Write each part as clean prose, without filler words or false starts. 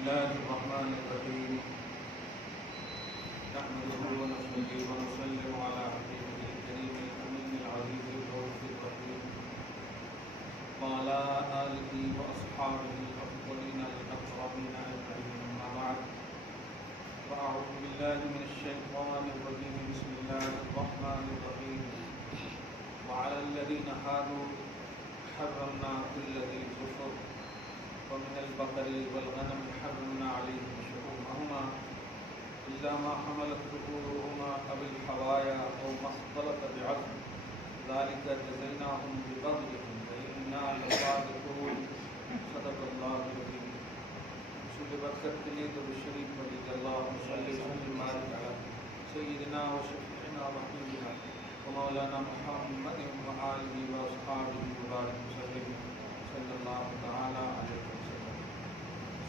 الله الرحمن الرحيم نحمده ونصلي ونسلم على حبيبه الكريم الأمين العزيز الرؤوف الرحيم وعلى آله وأصحابه الأفضلين الأكرمين أجمعين أما بعد فأعوذ بالله من الشيطان الرجيم بسم الله الرحمن الرحيم وعلى الذين هادوا حرمنا كل ذي ظفر ومن البقر والغنم حرمنا عليهم شحومهما إلا ما حملت ظهورهما أو الحوايا أو ما اختلط بعظم ذلك جزيناهم ببغيهم وإنا لصادقون صدق الله العظيم. رسول برکت کے لیے تو الشریف پڑھیے کہ اللہم صلی وسلم علی سیدنا و شفیعنا و حبیبنا و مولانا محمد و آلہ و اصحابہ مبارک وسلم صلی اللہ تعالی علیہ وسلم.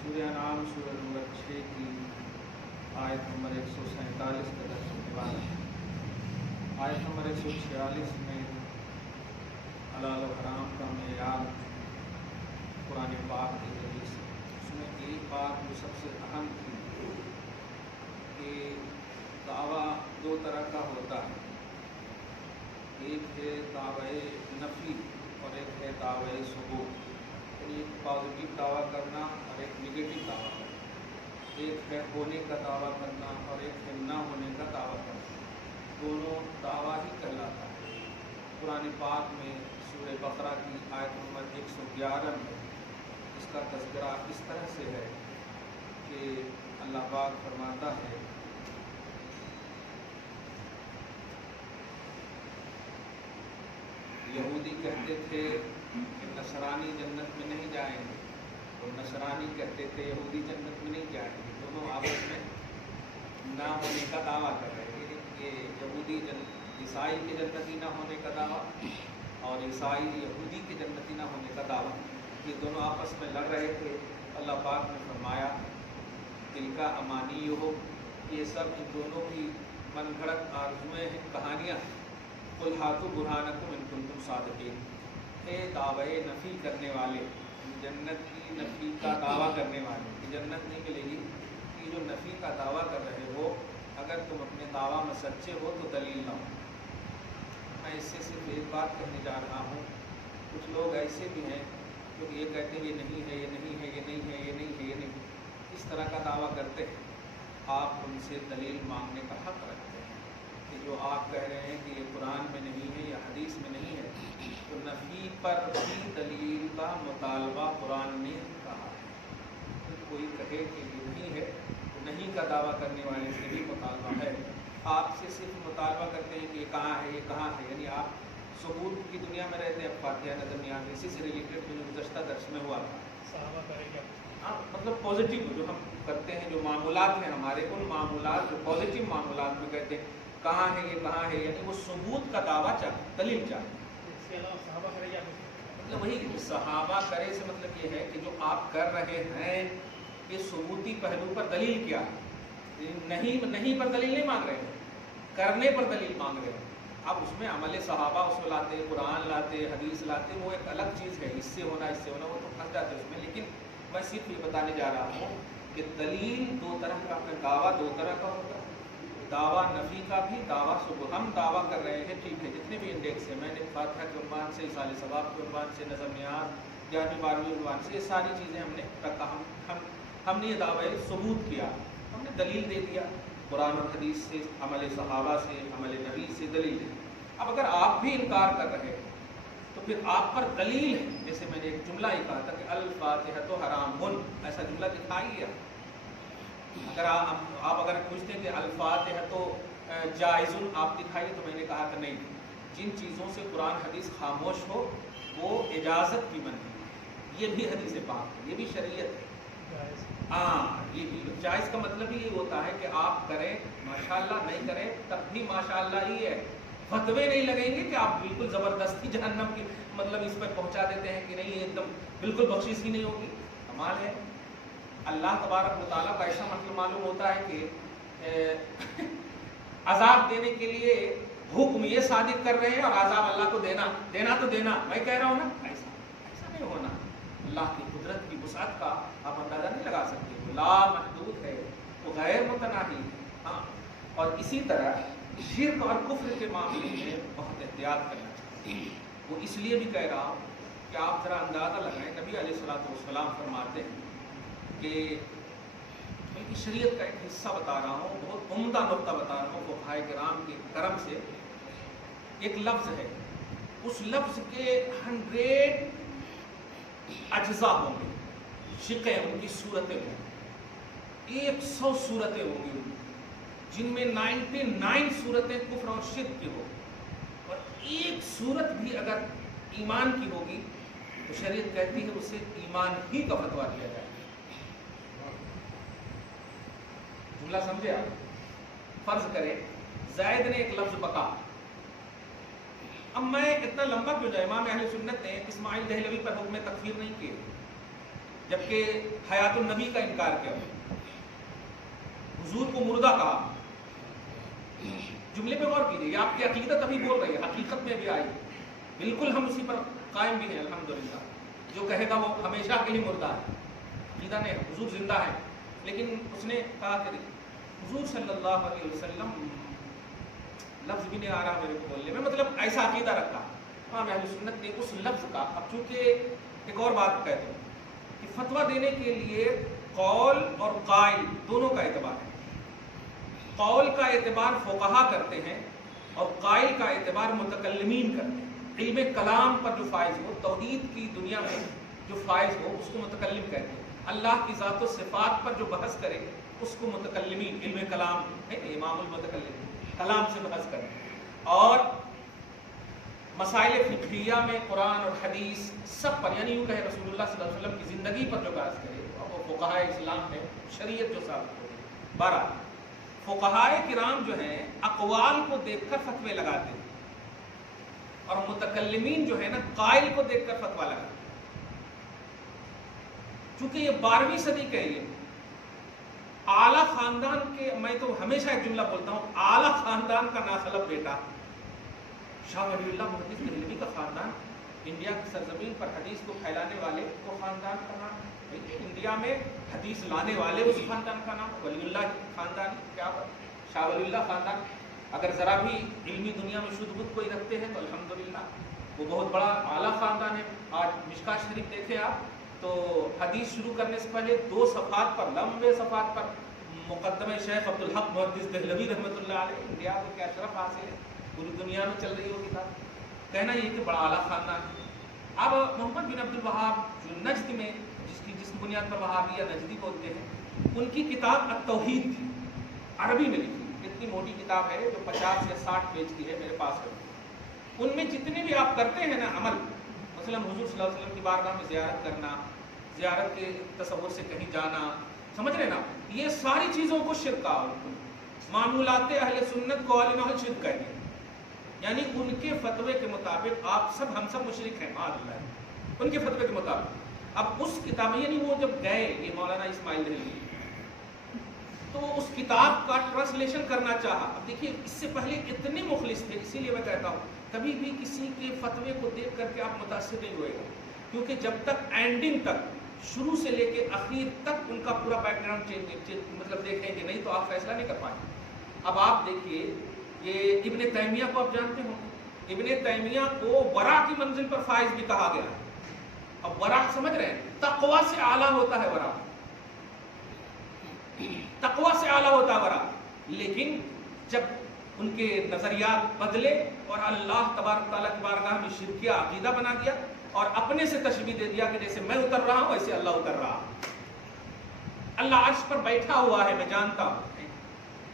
سورہ انعام سورہ نمبر 6 کی آیت نمبر 147 کا درس ہونے والا ہے. آیت نمبر 146 میں حلال و حرام کا معیار قرآن پاک کے ذریعے سے اس میں ایک بات جو سب سے اہم تھی کہ دعویٰ دو طرح کا ہوتا ہے. ایک ہے دعوی نفی اور ایک ہے دعوی ثبوت، یعنی ایک پازیٹیو دعویٰ کرنا اور ایک نگیٹو دعویٰ کرنا. ایک ہے ہونے کا دعویٰ کرنا اور ایک ہے نہ ہونے کا دعویٰ کرنا. دونوں دعویٰ ہی کہلاتا ہے. قرآن پاک میں سورہ بقرہ کی آیت نمبر 111 میں اس کا تذکرہ اس طرح سے ہے کہ اللہ پاک فرماتا ہے یہودی کہتے تھے کہ نصرانی جنت میں نہیں جائیں گے اور نصرانی کہتے تھے یہودی جنت میں نہیں جائیں گے. دونوں آپس میں نہ ہونے کا دعویٰ کر رہے ہیں کہ یہودی عیسائی کے جنتی نہ ہونے کا دعویٰ اور عیسائی یہودی کے جنتی نہ ہونے کا دعویٰ. یہ دونوں آپس میں لڑ رہے تھے. اللہ پاک نے فرمایا دل کا امانی ہو، یہ سب ان دونوں کی من گھڑت آرزویں ہیں، کہانیاں. قل ہاتھو برہانکم ان کنتم صادقین. اے دعوی نفی کرنے والے، جنت کی نفی کا دعویٰ کرنے والے کہ جنت نہیں ملے گی، یہ جو نفی کا دعویٰ کر رہے ہو اگر تم اپنے دعویٰ میں سچے ہو تو دلیل لاؤ. میں اس سے صرف ایک بات کہنے جا رہا ہوں. کچھ لوگ ایسے بھی ہیں جو یہ کہتے ہیں یہ نہیں ہے، یہ نہیں ہے، یہ نہیں ہے، یہ نہیں ہے، یہ نہیں ہے، اس طرح کا دعویٰ کرتے ہیں. آپ ان سے دلیل مانگنے کا حق رکھتے ہیں کہ جو آپ کہہ رہے ہیں کہ یہ قرآن میں نہیں ہے یا حدیث میں نہیں ہے، تو نفی پر بھی دلیل کا مطالبہ قرآن نے کہا ہے. کوئی کہے کہ یہ نہیں ہے تو نہیں کا دعویٰ کرنے والے سے بھی مطالبہ ہے. آپ سے صرف مطالبہ کرتے ہیں کہ یہ کہاں ہے، یہ کہاں ہے، یعنی آپ ثبوت کی دنیا میں رہتے ہیں. اب فاتحہ نظر نہیں آتے. اسی سے ریلیٹڈ جو گزشتہ درس میں ہوا تھا صحابہ کرے گا. ہاں، مطلب پازیٹیو جو ہم کرتے ہیں، جو معمولات ہیں ہمارے، ان معمولات جو پازیٹیو معمولات میں کہتے ہیں کہاں ہے، یہ کہاں ہے، یعنی وہ ثبوت کا دعویٰ چاہتے، دلیل چاہتے. اس کے علاوہ صحابہ کرے گا. مطلب وہی صحابہ کرے سے مطلب یہ ہے کہ جو آپ کر رہے ہیں یہ ثبوتی پہلو پر دلیل کیا ہے. نہیں پر دلیل نہیں مانگ رہے ہیں، کرنے پر دلیل مانگ رہے ہیں. اب اس میں عمل صحابہ اس میں لاتے، قرآن لاتے، حدیث لاتے، وہ ایک الگ چیز ہے. اس سے ہونا، اس سے ہونا، وہ تو پھنس جاتے اس میں. لیکن میں صرف یہ بتانے جا رہا ہوں کہ دلیل دو طرح کا، دعویٰ دو طرح کا ہوتا ہے. دعویٰ نفی کا بھی، دعویٰ ثبوت. ہم دعویٰ کر رہے ہیں، ٹھیک ہے، جتنے بھی انڈیکس ہیں، میں نے فاتحہ کے عنوان سے، اصال ثواب کے عنوان سے، نظم نیاز، 11ویں 12ویں عنوان سے، یہ ساری چیزیں ہم نے رکھا. ہم نے یہ دعوی ثبوت کیا، ہم نے دلیل دے دیا قرآن اور حدیث سے، عمل صحابہ سے، عمل نبی سے دلیل دے. اب اگر آپ بھی انکار کر رہے ہیں تو پھر آپ پر دلیل ہے. جیسے میں نے ایک جملہ ہی کہا تھا کہ الفاتحہ تو حرام، ایسا جملہ دکھائیے. اگر آپ اگر پوچھتے ہیں کہ الفاتحہ تو جائز، آپ دکھائیے، تو میں نے کہا کہ نہیں، جن چیزوں سے قرآن حدیث خاموش ہو وہ اجازت کی بنتی ہے. یہ بھی حدیث پاک ہے، یہ بھی شریعت ہے. ہاں، یہ بھی جائز کا مطلب یہ ہوتا ہے کہ آپ کریں ماشاءاللہ، نہیں کریں تب بھی ماشاءاللہ ہی ہے. فتوے نہیں لگیں گے کہ آپ بالکل زبردستی جہنم کی مطلب اس پہ پہنچا دیتے ہیں کہ نہیں ایک دم بالکل بخشش ہی نہیں ہوگی. کمال ہے. اللہ تبارک و تعالیٰ کا ایسا مطلب معلوم ہوتا ہے کہ عذاب دینے کے لیے حکم یہ صادق کر رہے ہیں اور عذاب اللہ کو دینا تو دینا. میں کہہ رہا ہوں نا، ایسا نہیں ہونا. اللہ کی قدرت کی وسعت کا آپ اندازہ نہیں لگا سکتے. لا اسی طرح شرک اور کفر کے معاملے میں بہت احتیاط کرنا چاہیے. وہ اس لیے بھی کہہ رہا ہوں کہ آپ ذرا اندازہ لگائیں. نبی علیہ الصلوۃ والسلام فرماتے ہیں کہ بلکہ شریعت کا ایک حصہ بتا رہا ہوں, بہت عمدہ نقطہ بتا رہا ہوں فقہائے کرام کے کرم سے. ایک لفظ ہے, اس لفظ کے 100 اجزاء ہوں گے, شقیں ان کی صورتیں ہوں گی, 100 صورتیں ہوں گی جن میں 99 صورتیں کفر اور شرک کی ہوں, اور ایک صورت بھی اگر ایمان کی ہوگی تو شریعت کہتی ہے اسے ایمان ہی کا فتویٰ دیا جائے. جملہ سمجھے آپ؟ فرض کریں زید نے ایک لفظ بکا. اب میں اتنا لمبا کیوں جائے, امام اہل سنت نے اسماعیل دہلوی پر حکم تکفیر نہیں کیے جبکہ حیات النبی کا انکار کیا, حضور کو مردہ کہا. جملے پہ غور کیجیے, یہ آپ کی عقیدت ابھی بول رہی ہے, حقیقت میں بھی آئی, بالکل ہم اسی پر قائم بھی ہیں الحمدللہ. جو کہے گا وہ ہمیشہ کے لیے مردہ ہے. عقیدہ نے حضور زندہ ہے, لیکن اس نے کہا کہ حضور صلی اللہ علیہ وسلم, لفظ بھی نہیں آ رہا میرے کو بولنے میں, مطلب ایسا عقیدہ رکھا. امام اہل سنت نے اس لفظ کا, اب چونکہ ایک اور بات کہتے ہیں کہ فتویٰ دینے کے لیے قول اور قائل دونوں کا اعتبار ہے. قول کا اعتبار فقہا کرتے ہیں اور قائل کا اعتبار متکلمین کرتے ہیں. علم کلام پر جو فائز ہو, توحید کی دنیا میں جو فائز ہو, اس کو متکلم کہتے ہیں. اللہ کی ذات و صفات پر جو بحث کرے اس کو متکلمین, علم کلام ہے, امام المتکلم, کلام سے بحث کریں. اور مسائل فقہیہ میں قرآن اور حدیث سب پر, یعنی یوں کہے رسول اللہ صلی اللہ علیہ وسلم کی زندگی پر جو بحث کرے, وہ فقہائے اسلام میں شریعت جو ثابت ہو. بہرحال فقہائے کرام جو ہیں اقوال کو دیکھ کر فتوے لگاتے ہیں, اور متکلمین جو ہے نا قائل کو دیکھ کر فتویٰ لگاتے ہیں. چونکہ یہ 12ویں صدی کا ہے, اعلیٰ خاندان کے, میں تو ہمیشہ ایک جملہ بولتا ہوں, اعلیٰ خاندان کا ناخلف بیٹا شاہ ولی اللہ محدث دہلوی کا خاندان, انڈیا کی سرزمین پر حدیث کو پھیلانے والے کو خاندان کا نام, انڈیا میں حدیث لانے والے اس خاندان کا نام ولی اللہ خاندان. کیا شاہ ولی اللہ خاندان, اگر ذرا بھی علمی دنیا میں شدھ بدھ کوئی رکھتے ہیں تو الحمدللہ وہ بہت بڑا اعلیٰ خاندان ہے. آج مشکات شریف دیکھیں آپ تو حدیث شروع کرنے سے پہلے 2 صفحات پر, لمبے صفحات پر مقدمہ شیخ عبدالحق محدث دہلوی رحمۃ اللہ علیہ. انڈیا کو کیا شرف حاصل ہے, پوری دنیا میں چل رہی ہے وہ کتاب. کہنا یہ کہ بڑا اعلیٰ خاندان ہے. اب محمد بن عبد الوہاب جو نجد میں, جس بنیاد پر وہابیہ نجدی بولتے ہیں, ان کی کتاب التوحید تھی, عربی میں لکھی. اتنی موٹی کتاب ہے جو 50 یا 60 پیج کی ہے, میرے پاس ہے. ان میں جتنے بھی آپ کرتے ہیں نا عمل, مثلا حضور صلی اللہ علیہ وسلم کی بارگاہ میں زیارت کرنا, زیارت کے تصور سے کہیں جانا, سمجھ رہے نا, یہ ساری چیزوں کو شرک کہا. معمولات اہل سنت کو علماء شرک کہتے ہیں, یعنی ان کے فتوے کے مطابق آپ سب, ہم سب مشرک ہیں معاذ اللہ, ان کے فتوے کے مطابق. اب اس کتاب میں, یعنی وہ جب گئے یہ مولانا اسماعیل دہلوی, تو اس کتاب کا ٹرانسلیشن کرنا چاہا. اب دیکھیے اس سے پہلے اتنے مخلص تھے, اسی لیے میں کہتا ہوں کبھی بھی کسی کے فتوے کو دیکھ کر کے آپ متاثر نہیں ہوئے گا, کیونکہ جب تک اینڈنگ تک, شروع سے لے کے اخیر تک ان کا پورا بیک گراؤنڈ مطلب دیکھیں گے نہیں تو آپ فیصلہ نہیں کر پائیں. اب آپ دیکھیے یہ ابن تیمیہ کو آپ جانتے ہوں, ابن تیمیہ کو ورع کی منزل پر فائز بھی کہا گیا. اب ورع سمجھ رہے ہیں, تقوی سے اعلیٰ ہوتا ہے ورع, تقوی سے اعلیٰ ہوتا ہے ورع. لیکن جب ان کے نظریات بدلے اور اللہ تبارک تعالیٰ کی بارگاہ میں شرکیہ عقیدہ بنا دیا اور اپنے سے تشبیہ دے دیا کہ جیسے میں اتر رہا ہوں ویسے اللہ اتر رہا, اللہ عرش پر بیٹھا ہوا ہے, میں جانتا ہوں,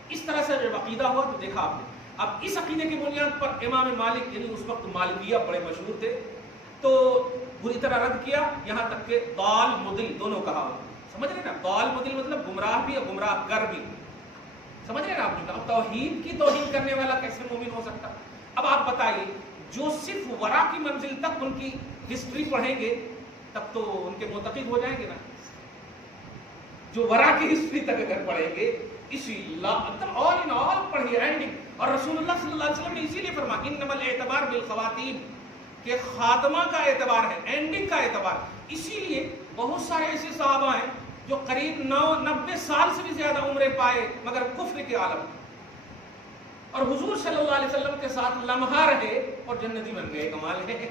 اس طرح سے جب عقیدہ ہوا تو دیکھا آپ نے. اب اس عقیدے کی بنیاد پر امام مالک, یعنی اس وقت مالکیہ بڑے مشہور تھے, تو بری طرح رد کیا, یہاں تک کہ ضال مضل دونوں کہا. سمجھ رہے نا, ضال مضل مطلب گمراہ بھی اور گمراہ گر بھی, سمجھ رہے نا آپ. اب توحید کی توہین کرنے والا کیسے مومن ہو سکتا. اب آپ بتائیے, جو صرف ورع کی منزل تک ان کی ہسٹری پڑھیں گے تب تو ان کے معتقد ہو جائیں گے نا, جو ورع کی ہسٹری تک اگر پڑھیں گے, اسی اللہ آل ان آل پڑھیے اینڈنگ. اور رسول اللہ صلی اللہ علیہ وسلم نے اسی لیے فرمایا انما الاعتبار بالخواتیم, کہ خاتمہ کا اعتبار ہے, اینڈنگ کا اعتبار. اسی لیے بہت سارے ایسے صحابہ ہیں جو قریب 90 سال سے بھی زیادہ عمریں پائے مگر کفر کے عالم. اور حضور صلی اللہ علیہ وسلم کے ساتھ لمحہ رہے اور جنتی بن گئے. کمال ہے.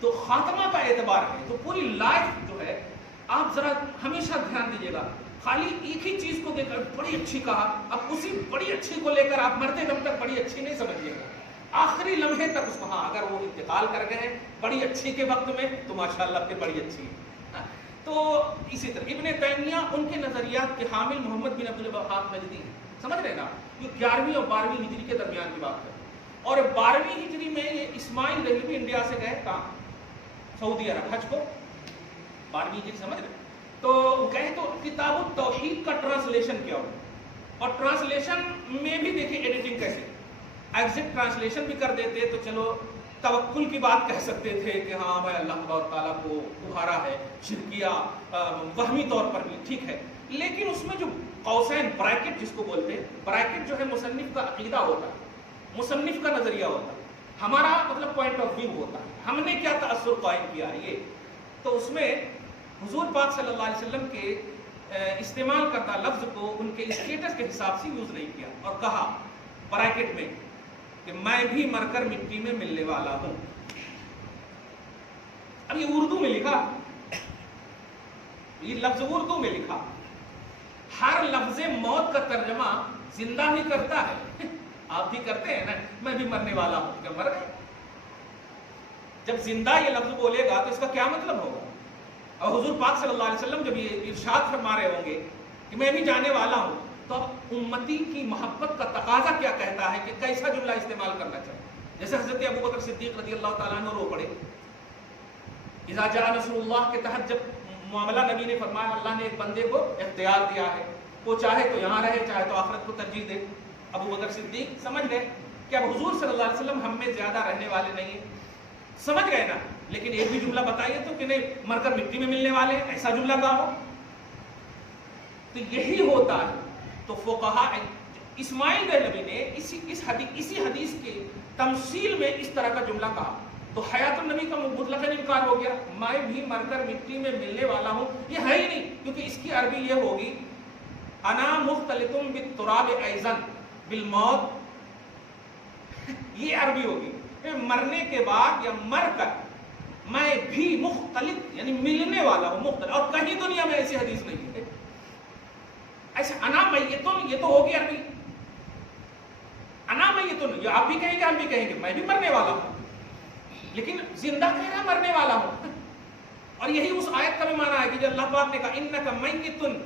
تو خاتمہ کا اعتبار ہے. تو پوری لائف جو ہے آپ ذرا ہمیشہ دھیان دیجیے گا, خالی ایک ہی چیز کو دیکھ کر بڑی اچھی کہا, اب اسی بڑی اچھی کو لے کر آپ مرتے دم تک بڑی اچھی نہیں سمجھیے گا, آخری لمحے تک اس کو, ہاں اگر وہ انتقال کر گئے ہیں بڑی اچھی کے وقت میں تو ماشاءاللہ پھر بڑی اچھی ہے. تو اسی طرح ابن تیمیہ ان کے نظریات کے حامل محمد بن عبد الوہاب نجدی ہیں, سمجھ رہے نا, یہ 11ویں اور 12ویں ہجری کے درمیان کی بات ہے. اور 12ویں ہجری میں یہ اسماعیل دہلوی انڈیا سے گئے کہاں, سعودی عرب, حج کو. 12ویں ہجری سمجھ رہے, تو گئے تو کتاب التوحید کا ٹرانسلیشن کیا ہو, اور ٹرانسلیشن میں بھی دیکھیں ایڈیٹنگ کیسے, ایگزیکٹ ٹرانسلیشن بھی کر دیتے تو چلو توکل کی بات کہہ سکتے تھے کہ ہاں بھائی اللہ تبارک تعالیٰ کو ابھارا ہے, شرکیہ وہمی طور پر بھی ٹھیک ہے, لیکن اس میں جو قوسین بریکٹ جس کو بولتے ہیں, بریکٹ جو ہے مصنف کا عقیدہ ہوتا ہے, مصنف کا نظریہ ہوتا ہے, ہمارا مطلب پوائنٹ آف ویو ہوتا ہے, ہم نے کیا تأثر قائم کیا ہے یہ. تو اس میں حضور پاک صلی اللہ علیہ وسلم کے استعمال کرتا لفظ کو ان کے اسٹیٹس کے حساب سے یوز نہیں کیا, اور کہا بریکٹ میں کہ میں بھی مر کر مٹی میں ملنے والا ہوں. اب یہ اردو میں لکھا, یہ لفظ اردو میں لکھا, ہر لفظ موت کا ترجمہ زندہ بھی کرتا ہے, آپ بھی کرتے ہیں نا, میں بھی مرنے والا ہوں, کیا مر گئے؟ جب زندہ یہ لفظ بولے گا تو اس کا کیا مطلب ہوگا؟ اور حضور پاک صلی اللہ علیہ وسلم جب یہ ارشاد فرما رہے ہوں گے کہ میں بھی جانے والا ہوں, تو اب امتی کی محبت کا تقاضا کیا کہتا ہے کہ کیسا جملہ استعمال کرنا چاہیے. جیسے حضرت ابو بکر صدیق رضی اللہ تعالیٰ عنہ رو پڑے, اذا جاء نصر اللہ کے تحت جب معاملہ نبی نے فرمایا اللہ نے ایک بندے کو اختیار دیا ہے, وہ چاہے تو یہاں رہے چاہے تو آخرت کو ترجیح دے. ابو بکر صدیق سمجھ گئے کہ اب حضور صلی اللہ علیہ وسلم ہم میں زیادہ رہنے والے نہیں ہیں, سمجھ گئے نا, لیکن ایک بھی جملہ بتائیے تو کہ نہیں مر کر مٹی میں ملنے والے, ایسا جملہ کہا ہو. تو یہی ہوتا ہے. تو فقہا اسماعیل دہلوی نے اسی حدیث کے تمثیل میں اس طرح کا جملہ کہا, تو حیات النبی کا مطلقاً انکار ہو گیا, میں بھی مر کر مٹی میں ملنے والا ہوں, یہ ہے ہی نہیں, کیونکہ اس کی عربی یہ ہوگی انا مختلطم بالتراب ایضا بالموت, یہ عربی ہوگی, مرنے کے بعد یا مر کر میں بھی مختلط یعنی ملنے والا ہوں, مختلف, اور کہیں دنیا میں ایسی حدیث نہیں ہے. ایسے انا میتن, یہ تو ہوگی عربی, انا میتن, یہ آپ بھی کہیں گے ہم بھی کہیں گے میں بھی مرنے والا ہوں, لیکن زندہ کہہ رہا مرنے والا ہوں. اور یہی اس آیت کا بھی معنی ہے کہ جو اللہ پاک نے کہا انک میتن,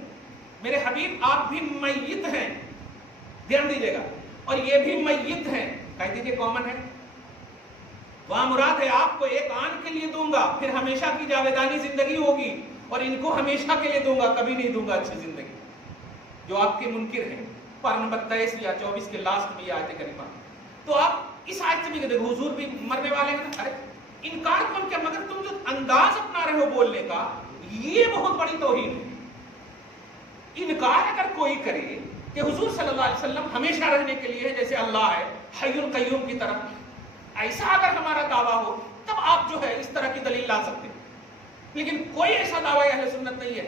میرے حبیب آپ بھی میت ہیں, دھیان دیجیے گا, اور یہ بھی میت ہیں, کہہ دیجیے کامن ہے. وہاں مراد ہے آپ کو ایک آن کے لیے دوں گا, پھر ہمیشہ کی جاویدانی زندگی ہوگی, اور ان کو ہمیشہ کے لیے دوں گا, کبھی نہیں دوں گا اچھی زندگی. جو آپ کے منکر ہیں, پارہ نمبر 23 یا 24 کے لاسٹ میں یہ آیت کریمہ. تو آپ اس آیت سے بھی دیکھو حضور بھی مرنے والے ہیں. ارے انکار کم کیا, مگر تم جو انداز اپنا رہے ہو بولنے کا, یہ بہت بڑی توہین ہے. انکار اگر کوئی کرے کہ حضور صلی اللہ علیہ وسلم ہمیشہ رہنے کے لیے جیسے اللہ ہے حی القیوم کی طرح, ایسا اگر ہمارا دعویٰ ہو تب آپ جو ہے اس طرح کی دلیل لا سکتے ہیں. لیکن کوئی ایسا دعویٰ اہل سنت نہیں ہے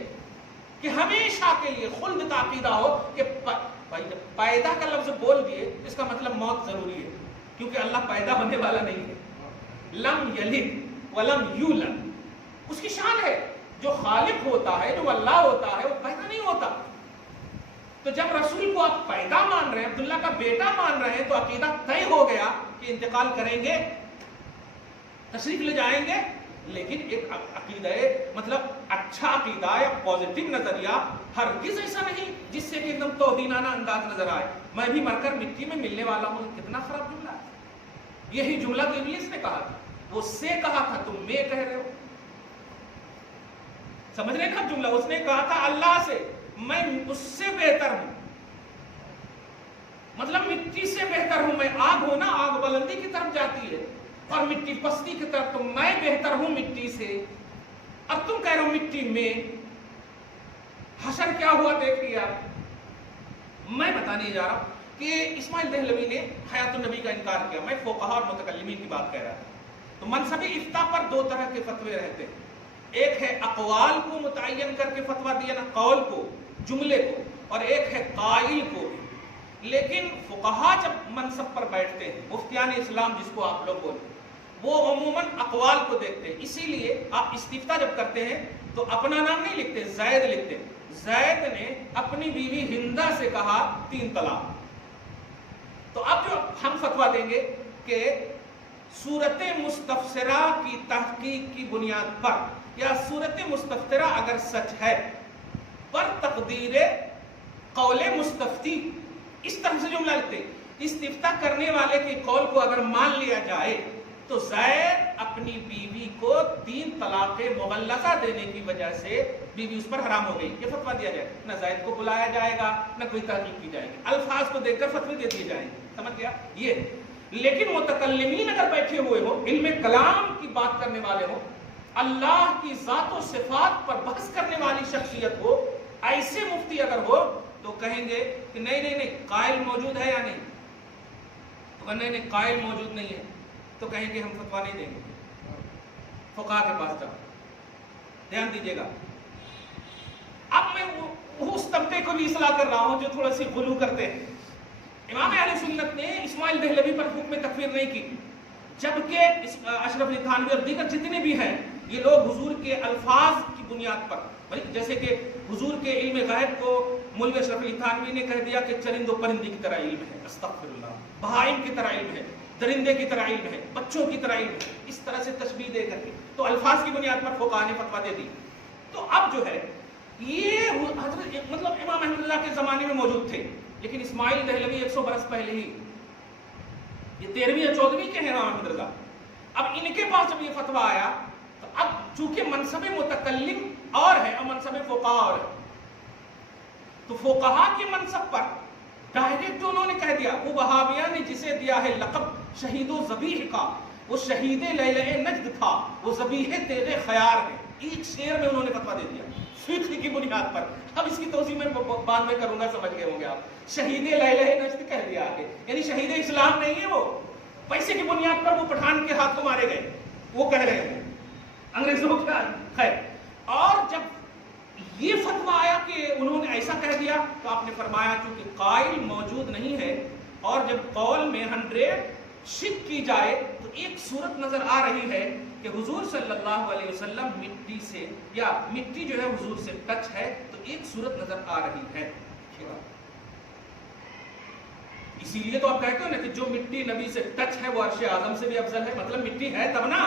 کہ ہمیشہ کے لیے خلد کا عقیدہ ہو کہ بھائی جب پیدا کا لفظ بول دیے اس کا مطلب موت ضروری ہے, کیونکہ اللہ پیدا ہونے والا نہیں ہے. لم یلد ولم یولد, اس کی شان ہے, جو خالق ہوتا ہے جو اللہ ہوتا ہے وہ پیدا نہیں ہوتا. تو جب رسول کو آپ پیدا مان رہے ہیں, عبداللہ کا بیٹا مان رہے ہیں, تو عقیدہ طے ہو گیا کہ انتقال کریں گے, تشریف لے جائیں گے. لیکن ایک عقیدہ مطلب اچھا عقیدہ یا پازیٹیو نظریہ ہرگز ایسا نہیں جس سے کہ ایک دم توہینانہ انداز نظر آئے, میں بھی مر کر مٹی میں ملنے والا ہوں. کتنا خراب جملہ ہے. یہی جملہ تو ابلیس نے کہا تھا, وہ سے کہا تھا, تم میں کہہ رہے ہو. سمجھ رہے ہیں جملہ, اس نے کہا تھا اللہ سے میں اس سے بہتر ہوں, مطلب مٹی سے بہتر ہوں. میں آگ ہوں نا, آگ بلندی کی طرف جاتی ہے اور مٹی پستی کی طرف, تو میں بہتر ہوں مٹی سے. اب تم کہہ رہے ہو مٹی میں. حشر کیا ہوا دیکھیے آپ. میں بتانے جا رہا ہوں کہ اسماعیل دہلوی نے حیات النبی کا انکار کیا. میں فقہا اور متکلمین کی بات کہہ رہا تھا. تو منصب افتاء پر دو طرح کے فتوے رہتے ہیں. ایک ہے اقوال کو متعین کر کے فتویٰ دیا نا, قول کو, جملے کو, اور ایک ہے قائل کو. لیکن فقہا جب منصب پر بیٹھتے ہیں، مفتیان اسلام جس کو آپ لوگ بولتے ہیں، وہ عموماً اقوال کو دیکھتے ہیں. اسی لیے آپ استفتاء جب کرتے ہیں تو اپنا نام نہیں لکھتے، زید لکھتے ہیں. زید نے اپنی بیوی ہندا سے کہا 3 طلاق. تو اب جو ہم فتویٰ دیں گے کہ صورت مستفسرہ کی تحقیق کی بنیاد پر یا صورت مستفسرہ اگر سچ ہے پر تقدیر قول مستفتی، اس طرح سے جملہ لکھتے ہیں. استفتاء کرنے والے کے قول کو اگر مان لیا جائے تو زید اپنی بیوی کو 3 طلاق مغلظہ دینے کی وجہ سے بیوی اس پر حرام ہو گئی. یہ فتویٰ دیا جائے، نہ زید کو بلایا جائے گا نہ کوئی تحقیق کی جائے گی، الفاظ کو دیکھ کر فتوی دے دیے جائیں گے. سمجھ گیا یہ. لیکن متکلمین اگر بیٹھے ہوئے ہو، علم کلام کی بات کرنے والے ہو، اللہ کی ذات و صفات پر بحث کرنے والی شخصیت ہو، ایسے مفتی اگر ہو تو کہیں گے کہ نہیں قائل موجود ہے یا نہیں. اگر نہیں قائل موجود نہیں ہے تو کہیں گے ہم فتویٰ نہیں دیں گے. فقہا کے پاس جاؤ. دھیان دیجیے گا، اب میں اس طبقے کو بھی اصلاح کر رہا ہوں جو تھوڑا سی غلو کرتے ہیں. امام اہل سنت نے اسماعیل دہلوی پر حکم تکفیر نہیں کی، جبکہ اشرف علی تھانوی اور دیگر جتنے بھی ہیں یہ لوگ حضور کے الفاظ کی بنیاد پر، جیسے کہ حضور کے علم غیب کو مولوی اشرف علی تھانوی نے کہہ دیا کہ چرند و پرندے کی طرح علم ہے، استغفر اللہ، بہائم کی طرح علم ہے، درندے کی طرح علم ہے، بچوں کی طرح علم ہے، اس طرح سے تشبیہ دے کر کے تو الفاظ کی بنیاد پر فقہا نے فتویٰ دے دی. تو اب جو ہے یہ حضرت مطلب امام احمد رضا کے زمانے میں موجود تھے، لیکن اسماعیل دہلوی 100 برس پہلے ہی، یہ 13ویں یا 14ویں کے ہیں امام احمد رضا. اب ان کے پاس جب یہ فتویٰ آیا تو اب چونکہ منصب متکلم اور ہے اور منصب فقہا اور ہے، تو فقہا کے منصب پر ڈائریکٹ انہوں نے کہہ دیا، وہ وہابیہ نے جسے دیا ہے لقب شہید و ذبیح کا، وہ شہید لیلہ نجد تھا، وہ ذبیح تیغ خیار ہے. ایک شعر میں انہوں نے فتویٰ دے دیا فقہ کی بنیاد پر. اب اس کی توضیح میں بعد میں کروں گا، سمجھ گئے ہوں گے آپ. شہید لیلہ نجد کہہ دیا آگے، یعنی شہید اسلام نہیں ہے، وہ پیسے کی بنیاد پر وہ پٹھان کے ہاتھوں مارے گئے، وہ کہہ رہے ہیں انگریزوں کا. خیر، اور جب یہ فتویٰ آیا کہ انہوں نے ایسا کہہ دیا تو آپ نے فرمایا چونکہ قائل موجود نہیں ہے اور جب قول میں 100 شک کی جائے تو ایک صورت نظر آ رہی ہے کہ حضور صلی اللہ علیہ وسلم مٹی سے یا مٹی جو ہے حضور سے ٹچ ہے، تو ایک صورت نظر آ رہی ہے. اسی لیے تو آپ کہتے ہو نا کہ جو مٹی نبی سے ٹچ ہے وہ عرش اعظم سے بھی افضل ہے. مطلب مٹی ہے تب نا،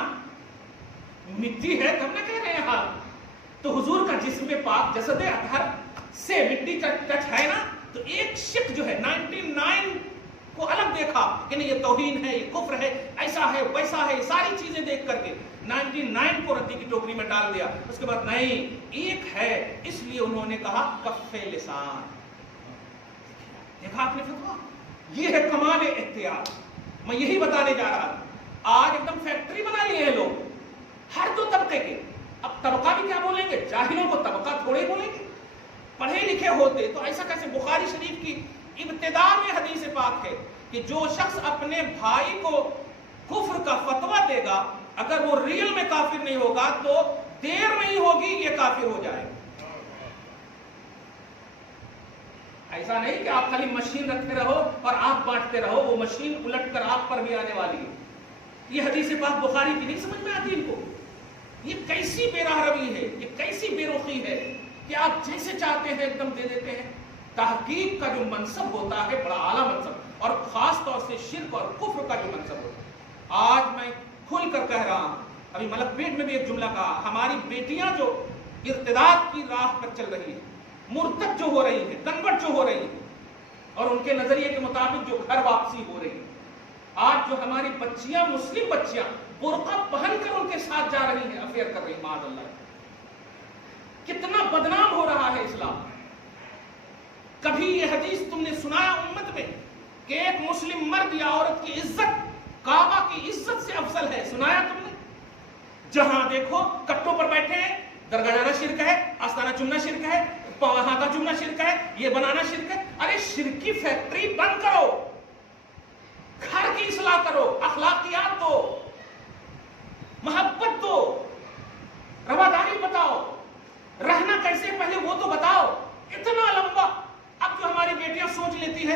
مٹی ہے تب نہ کہہ رہے ہیں. ہاں، تو حضور کا جسم پاک جسد اطہر سے مٹی کا ٹچ ہے نا، تو ایک شک جو ہے 99 کو الگ دیکھا کہ نہیں یہ توہین ہے، یہ کفر ہے، ایسا ہے ویسا ہے، ساری چیزیں دیکھ کر کے 99 کو ردی کی ٹوکری میں ڈال دیا. اس کے بعد نہیں ایک ہے، اس لیے انہوں نے کہا کف لسان. دیکھا آپ نے فتویٰ، یہ ہے کمال احتیاط. میں یہی بتانے جا رہا تھا. آج ایک دم فیکٹری بنا لیے ہیں لوگ ہر 2 طبقے کے. اب طبقہ بھی کیا بولیں گے، جاہلوں کو طبقہ تھوڑے بولیں گے. پڑھے لکھے ہوتے تو ایسا کیسے. بخاری شریف کی ابتدا میں حدیث پاک ہے کہ جو شخص اپنے بھائی کو کفر کا فتویٰ دے گا اگر وہ ریل میں کافر نہیں ہوگا تو دیر نہیں ہوگی یہ کافر ہو جائے. ایسا نہیں کہ آپ خالی مشین رکھتے رہو اور آپ بانٹتے رہو، وہ مشین الٹ کر آپ پر بھی آنے والی ہے. یہ حدیث پاک بخاری کی نہیں سمجھ میں آتی ان کو. یہ کیسی بے راہ روی ہے، یہ کیسی بے رخی ہے کہ آپ جیسے چاہتے ہیں ایک دم دے دیتے ہیں. تحقیق کا جو منصب ہوتا ہے بڑا اعلیٰ منصب، اور خاص طور سے شرک اور کفر کا جو منصب ہوتا ہے. آج میں کھل کر کہہ رہا ہوں، ابھی ملک پیٹ میں بھی ایک جملہ کہا، ہماری بیٹیاں جو ارتداد کی راہ پر چل رہی ہیں، مرتد جو ہو رہی ہے، کنورٹ جو ہو رہی ہے، اور ان کے نظریے کے مطابق جو گھر واپسی ہو رہی ہے، آج جو ہماری بچیاں مسلم بچیاں برقع پہن کر ان کے ساتھ جا رہی ہیں، افیئر کر رہی ہیں، معاذ اللہ، کتنا بدنام ہو رہا ہے اسلام. کبھی یہ حدیث تم نے سنایا امت میں کہ ایک مسلم مرد یا عورت کی عزت کعبہ کی عزت سے افضل ہے؟ سنایا تم نے؟ جہاں دیکھو کٹوں پر بیٹھے ہیں، درگاہ جانا شرک ہے، آستانہ چننا شرک ہے، ہاتھا چومنا شرک ہے، یہ بنانا شرک ہے. ارے شرک کی فیکٹری بند کرو، گھر کی اصلاح کرو، اخلاقیات دو، محبت دو، رواداری بتاؤ، رہنا کیسے پہلے وہ تو بتاؤ. اتنا لمبا. اب جو ہماری بیٹیاں سوچ لیتی ہے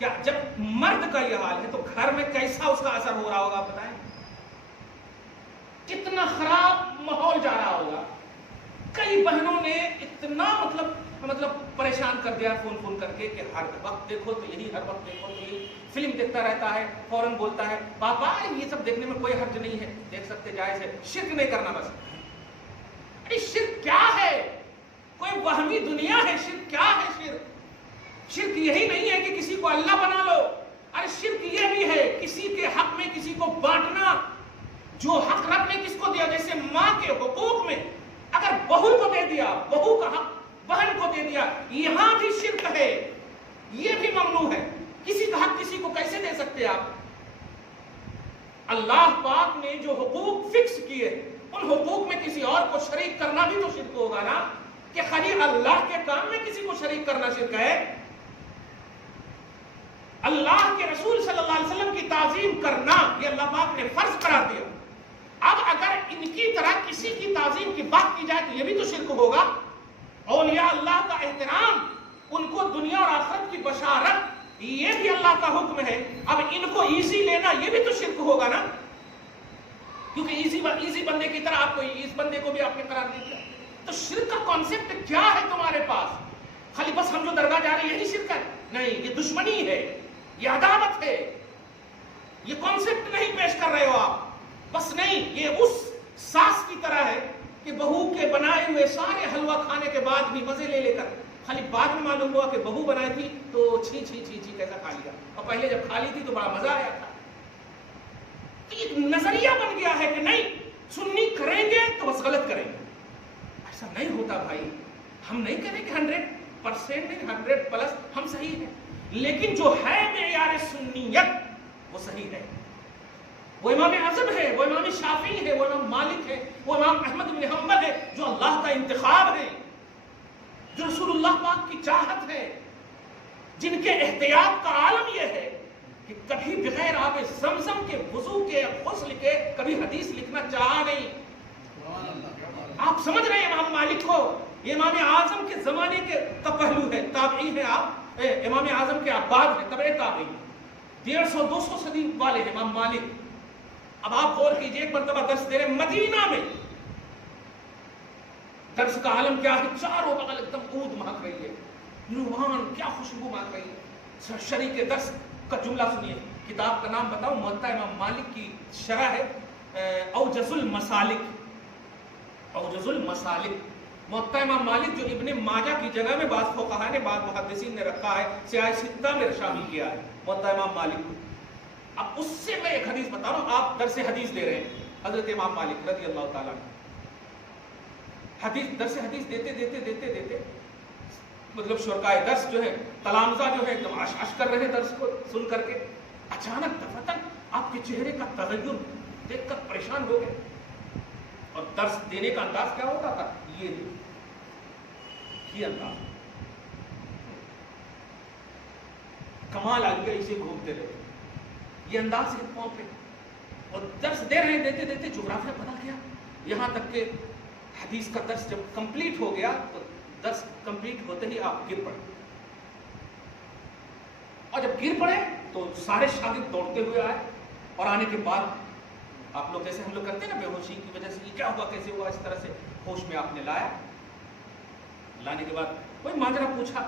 کیا جب مرد کا یہ حال ہے تو گھر میں کیسا اس کا اثر ہو رہا ہوگا آپ بتائیں؟ کتنا خراب ماحول جا رہا ہوگا. کئی بہنوں نے اتنا مطلب پریشان کر دیا فون کر کے کہ ہر وقت دیکھو تو یہی، ہر وقت دیکھو تو یہی، فلم دیکھتا رہتا ہے، فوراً بولتا ہے پاپا یہ سب دیکھنے میں کوئی حرج نہیں ہے، دیکھ سکتے، جائز ہے، شرک نہیں کرنا بس. ارے شرک کیا ہے؟ کوئی وہمی دنیا ہے. شرک کیا ہے؟ شرک یہی نہیں ہے کہ کسی کو اللہ بنا لو. ارے شرک یہ بھی ہے کسی کے حق میں کسی کو بانٹنا. جو حق رب نے کس کو دیا، جیسے ماں کے حقوق میں اگر بہو کو دے دیا، بہو کا حق بہن کو دے دیا، یہاں بھی شرک ہے، یہ بھی ممنوع ہے. کسی کا حق کسی کو کیسے دے سکتے آپ؟ اللہ پاک نے جو حقوق فکس کیے ان حقوق میں کسی اور کو شریک کرنا بھی تو شرک ہوگا نا. کہ خالی اللہ کے کام میں کسی کو شریک کرنا شرک ہے. اللہ کے رسول صلی اللہ علیہ وسلم کی تعظیم کرنا یہ اللہ پاک نے فرض قرار دیا. اب اگر ان کی طرح کسی کی تعظیم کی بات کی جائے تو یہ بھی تو شرک ہوگا. اولیاء اللہ کا احترام، ان کو دنیا اور آخرت کی بشارت، یہ بھی اللہ کا حکم ہے. اب ان کو ایزی لینا یہ بھی تو شرک ہوگا نا. کیونکہ ایزی بندے کی طرح آپ کو اس بندے کو بھی آپ نے قرار دے دیا. تو شرک کا کانسیپٹ کیا ہے تمہارے پاس؟ خالی بس ہم جو درگاہ جا رہے ہیں یہی شرک ہے؟ نہیں، یہ دشمنی ہے، یہ عداوت ہے. یہ کانسیپٹ نہیں پیش کر رہے ہو آپ. بس نہیں، یہ اس ساس کی طرح ہے کہ بہو کے بنائے ہوئے سارے حلوہ کھانے کے بعد بھی مزے لے کر خالی بعد میں معلوم ہوا کہ بہو بنائی تھی تو چھی چھی چھی چھی کیسا کھا لیا، اور پہلے جب کھا لی تھی تو بڑا مزہ آیا تھا. تو ایک نظریہ بن گیا ہے کہ نہیں، سنی کریں گے تو بس غلط کریں گے. ایسا نہیں ہوتا بھائی. ہم نہیں کہیں کہ 100% نہیں، 100+ ہم صحیح ہیں، لیکن جو ہے معیار سنیت وہ صحیح ہے. وہ امام اعظم ہے، وہ امام شافعی ہے، وہ امام مالک ہے، وہ امام احمد بن حنبل ہے، جو اللہ کا انتخاب ہے، جو رسول اللہ پاک کی چاہت ہے، جن کے احتیاط کا عالم یہ ہے کہ کبھی بغیر آب زمزم کے، وضو کے، غسل کے کبھی حدیث لکھنا چاہا نہیں. آپ سمجھ رہے ہیں امام مالک کو؟ یہ امام اعظم کے زمانے کا پہلو ہے. تابعی ہیں آپ، امام اعظم کے احباب ہیں، تبع تابعی، 150-200 صدی والے ہیں امام مالک. اب آپ غور کیجئے، ایک مرتبہ درس دے رہے مدینہ میں، درس کا عالم کیا ہے؟ چاروں بغل ایک دم عود مہک رہی ہے، روحان کیا خوشبو مہک رہی ہے. شریک درس کا جملہ سنیے. کتاب کا نام بتاؤ، موطا امام مالک کی شرح ہے، اوجز المسالک. اوجز المسالک موطا امام مالک جو ابن ماجہ کی جگہ میں بعض فقہاء نے، بعض محدثین نے رکھا ہے، سیاہ ستہ میں شامل کیا ہے موطا امام مالک کو. اب اس سے میں ایک حدیث بتا رہا ہوں. آپ درس حدیث دے رہے ہیں، حضرت امام مالک رضی اللہ تعالیٰ درس حدیث دیتے مطلب شرکائے درس جو ہے، تلامذہ جو ہے ایک دم عش کر رہے درس کو سن کر کے، اچانک دفتن آپ کے چہرے کا تغیر دیکھ کر پریشان ہو گئے. اور درس دینے کا انداز کیا ہوتا تھا؟ یہ انداز، کمال آ گیا، اسے گھومتے رہے، یہ انداز ہے پاؤں پہ. اور درس دے رہے ہیں، دیتے جغرافیہ بدل گیا. یہاں تک کہ حدیث کا درس جب کمپلیٹ ہو گیا تو درس کمپلیٹ ہوتے ہی آپ گر پڑے. اور جب گر پڑے تو سارے شاگرد دوڑتے ہوئے آئے. اور آنے کے بعد آپ لوگ جیسے ہم لوگ کرتے ہیں نا، بے ہوشی کی وجہ سے یہ کیا ہوا، کیسے ہوا، اس طرح سے ہوش میں آپ نے لایا. لانے کے بعد کوئی ماجرا پوچھا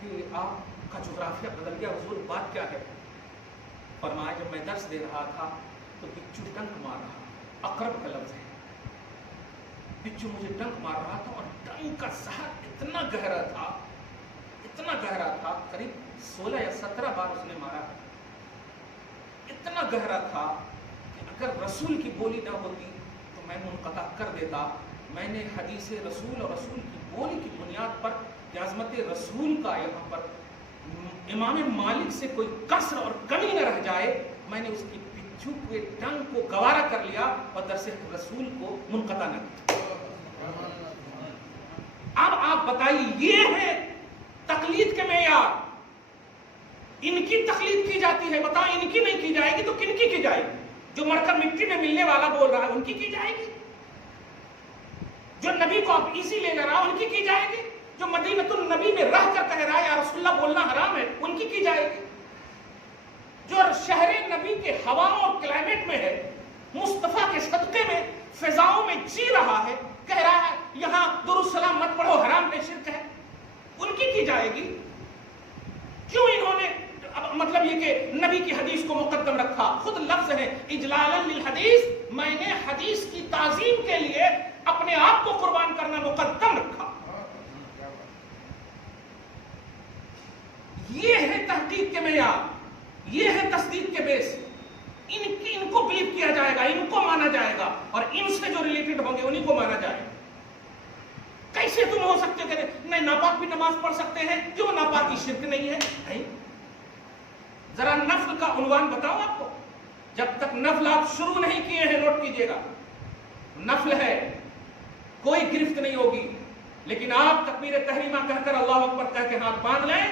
کہ آپ کا جغرافیہ بدل گیا حضور، بات کیا ہے؟ فرمایا جب میں درس دے رہا تھا تو بچو ڈنک مار رہا، اقرب کا لفظ ہے، بچو مجھے ڈنک مار رہا تھا، اور ڈنک کا زہر اتنا گہرا تھا، قریب 16 یا 17 بار اس نے مارا. اتنا گہرا تھا کہ اگر رسول کی بولی نہ ہوتی تو میں منقطع کر دیتا. میں نے حدیث رسول اور رسول کی بولی کی بنیاد پر کہ عظمت رسول کا یہاں پر امام مالک سے کوئی کسر اور کمی نہ رہ جائے، میں نے اس کی بچھو کے ڈنک کو گوارا کر لیا اور درس رسول کو منقطع نہ کیا. اب آپ بتائیے، یہ ہے تقلید کے معیار. ان کی تقلید کی جاتی ہے، بتاؤ ان کی نہیں کی جائے گی تو کن کی جائے گی؟ جو مر کر مٹی میں ملنے والا بول رہا ہے ان کی جائے گی؟ جو نبی کو آپ ایزی لے رہا ان کی جائے گی؟ جو مدینۃ النبی میں رہ کر کہہ رہا ہے یا رسول اللہ بولنا حرام ہے ان کی جائے گی؟ کے ہواؤں اور کلائمیٹ میں ہے، مصطفیٰ کے صدقے میں فضاؤں میں جی رہا ہے، کہہ رہا ہے یہاں درود السلام مت پڑھو، حرام ہے، شرک ہے، ان کی جائے گی؟ کیوں انہوں نے مطلب یہ کہ نبی کی حدیث کو مقدم رکھا؟ خود لفظ ہے اجلالا للحدیث، میں نے حدیث کی تعظیم کے لیے اپنے آپ کو قربان کرنا مقدم رکھا۔ یہ ہے تحقیق کے معیار، یہ ہے تصدیق کے بیس۔ ان کو بلیو کیا جائے گا، ان کو مانا جائے گا، اور ان سے جو ریلیٹڈ ہوں گے انہیں کو مانا جائے گا۔ کیسے تم ہو سکتے کہ نہیں ناپاک بھی نماز پڑھ سکتے ہیں؟ کیوں ناپاکی شرک نہیں ہے؟ ذرا نفل کا عنوان بتاؤ آپ کو، جب تک نفل آپ شروع نہیں کیے ہیں نوٹ کیجئے گا، نفل ہے، کوئی گرفت نہیں ہوگی، لیکن آپ تکبیر تحریمہ کہہ کر اللہ اکبر کہہ کے ہاتھ باندھ لیں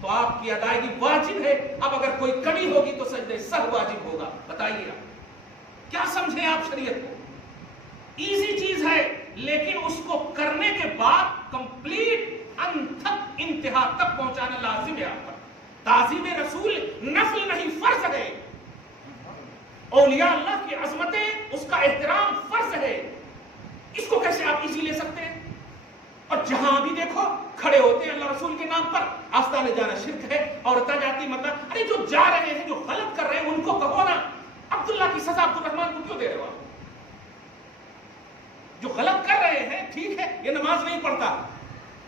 تو آپ کی ادائیگی واجب ہے۔ اب اگر کوئی کمی ہوگی تو سجدہ سہو واجب ہوگا۔ بتائیے آپ کیا سمجھیں آپ شریعت کو؟ ایزی چیز ہے، لیکن اس کو کرنے کے بعد کمپلیٹ انتہا تک پہنچانا لازم ہے آپ پر۔ تعظیم رسول نفل نہیں فرض ہے، اولیاء اللہ کی عظمتیں اس کا احترام فرض ہے، اس کو کیسے آپ ایزی لے سکتے ہیں؟ اور جہاں بھی دیکھو کھڑے ہوتے ہیں اللہ رسول کے نام پر، آستانے جانا شرک ہے، عورتیں جاتی مطلب ارے جو جا رہے ہیں جو غلط کر رہے ہیں ان کو کہو نا، عبداللہ کی سزا عبد الرحمن کو کیوں دے رہے ہو آپ؟ جو غلط کر رہے ہیں ٹھیک ہے، یہ نماز نہیں پڑھتا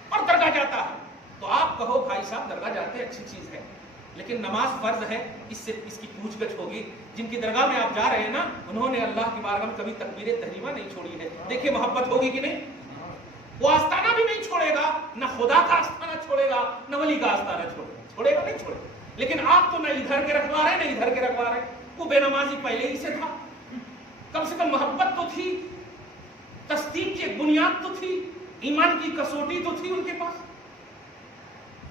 اور درگاہ جاتا ہے تو آپ کہو بھائی صاحب درگاہ جاتے ہیں اچھی چیز ہے، لیکن نماز فرض ہے، اس کی پوچھ گچھ ہوگی۔ جن کی درگاہ میں آپ جا رہے ہیں نا، انہوں نے اللہ کی بارگاہ میں کبھی تکبیر تحریمہ نہیں چھوڑی ہے، دیکھیے محبت ہوگی کہ نہیں؟ وہ آستانہ بھی نہیں چھوڑے گا، نہ خدا کا آستانہ چھوڑے گا، نہ ولی کا آستانہ چھوڑے گا نہیں چھوڑے گا۔ لیکن آپ تو نہ ادھر کے رکھوا رہے نہ ادھر کے رکھوا رہے، وہ بے نمازی پہلے ہی سے تھا، کم سے کم محبت تو تھی، تصدیق کی ایک بنیاد تو تھی، ایمان کی کسوٹی تو تھی ان کے پاس۔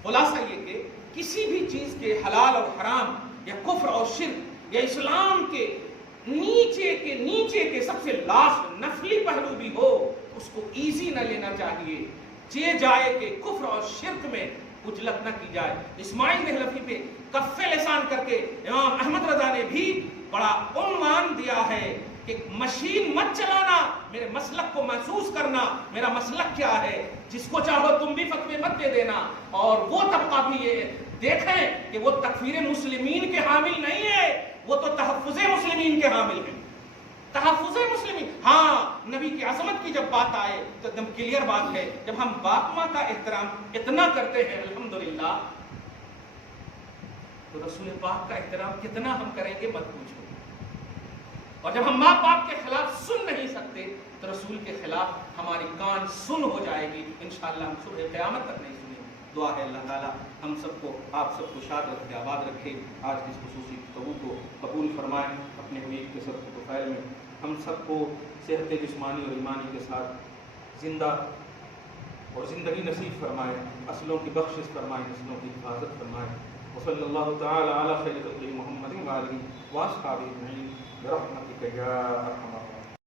خلاصہ یہ کہ کسی بھی چیز کے حلال اور حرام یا کفر اور شرک یا اسلام کے نیچے کے سب سے لاسٹ نفلی پہلو بھی ہو، اس کو ایزی نہ لینا چاہیے، جائے کہ کفر اور شرک میں اجلت نہ کی جائے۔ اسماعیل نہلوی پہ کف لسان کر کے امام احمد رضا نے بھی بڑا عنوان دیا ہے کہ مشین مت چلانا، میرے مسلک کو محسوس کرنا، میرا مسلک کیا ہے، جس کو چاہو تم بھی فتوے مت دے دینا۔ اور وہ طبقہ بھی یہ دیکھیں کہ وہ تکفیر مسلمین کے حامل نہیں ہے، وہ تو تحفظ مسلمین کے حامل ہیں۔ تحفظ مسلمین، ہاں نبی کی عظمت کی جب بات آئے تو ایک دم کلیئر بات ہے، جب ہم باپ ماں کا احترام اتنا کرتے ہیں الحمدللہ، تو رسول پاک کا احترام کتنا ہم کریں گے مت پوچھو۔ اور جب ہم ماں باپ کے خلاف سن نہیں سکتے تو رسول کے خلاف ہماری کان سن ہو جائے گی، انشاءاللہ ہم صبح قیامت تک نہیں سنیں گے۔ دعا ہے اللہ تعالیٰ ہم سب کو، آپ سب کو شاد رکھے، آباد رکھے، آج کی اس خصوصی گفتگو کو قبول فرمائیں، اپنے حبیب کے سب کو خیر میں ہم سب کو صحت جسمانی اور ایمانی کے ساتھ زندہ اور زندگی نصیب فرمائے، اصلوں کی بخشش فرمائے، نسلوں کی حفاظت فرمائے۔ وصلی اللہ تعالی علی خیر خلقہ محمد وآلہ وصحبہ اجمعین برحمتک یا ارحم الراحمین۔